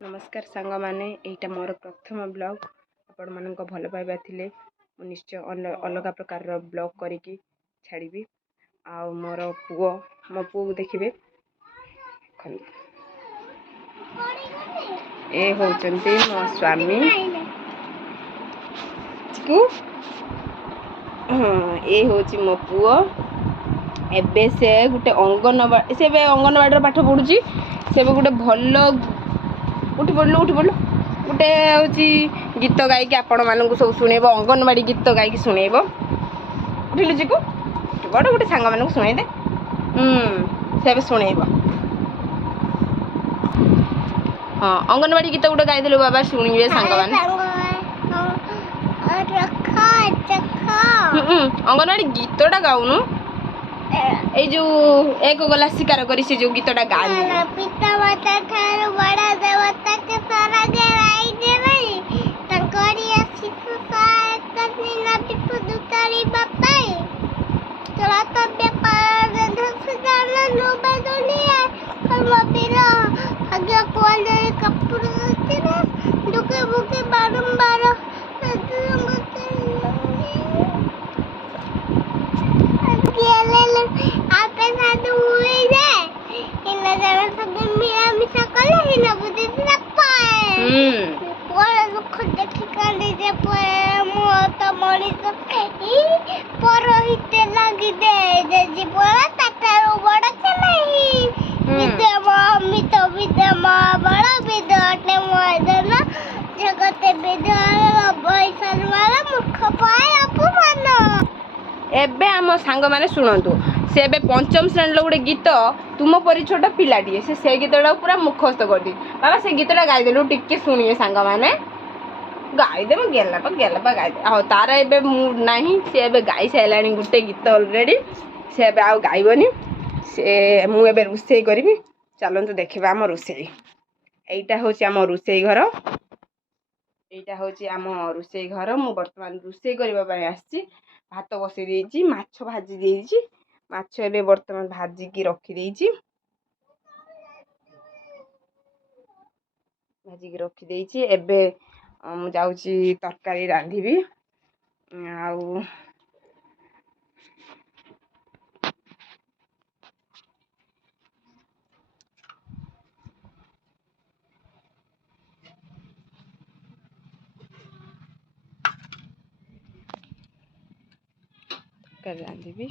नमस्कार सांग माने एटा मोर प्रथम ब्लॉग आपण मानक भल पाइबा थिले मु निश्चय अलग प्रकार रो ब्लॉग करिकी छाड़ीबी आ मोर पुओ मो पुओ देखिबे ए होचंती मो स्वामी चिकू ए होची मो पुओ एबे से गुटे अंगनवाड़ी से अंगनवाड़ी पाठ पढ़ुची से गोटे भल उठी पड़लु गोटे हूँ गीत गायिकी आपण मानक सब शुणेब अंगनवाड़ी गीत गायिकी शुणेब उठिलु चिकू बड़ गोटे सांग मानक शुणे दे से शुणेब हाँ अंगनवाड़ी गीत गोटे गाईदेलु बाबा शुणिबे सांग माने अंगनवाड़ी गीतटा गाउनु ए जो एक गला शिकार करी से जो गीतटा गाली पिता माता ठारो बड़ा देवता के सारा गेराई दे नहीं तंकरी शिशु सहायता निना पिपु दुतारी बापाई चला तबे पर धस जाना नो बदलिया कर्म बिना आगे कोले कपूर तेरा दुखे भूखे बारंबार आपे साधु हुए जाए इन जरा सब मिला मिसा कले इन बुद्धि से पाए पर दुख देखि काली जे पर मोत मरी तो पर हिते लगी दे जे जीवन ताटारो बड़ के नहीं विद्या मा बड़ा विद्याटे मदन जगते विद्या बैसल वाला मूर्ख पाए अपमान एबे आम सांग माने शुणु से एबे पंचम श्रेणी गोटे गीत तुम परी छोट पिलाटी से गीतटा पूरा मुखस्त कर दी बाबा से गीतटा गाईदेलु टिके शुणिए सांग माने गाईदे गेला गाईदे हाँ तार एबे मूड नहीं से एबे गाई सारा गोटे गीत अलरेडी से एबे आउ गाइबनी से मु एबे रोषेई करी चलतु देखा आम रोषेई एटा हूँ आम रोषेई घर एटा हूँ आम रोषेई घर मु बर्तमान रोषेई करने आसी भात बसई देइछि माछ भाजी देइछि माछ एबे वर्तमान भाजिकी रखी देइछि एबे मु जाउछि तरकारी रांधिबी आउ तरकारी रांधिबी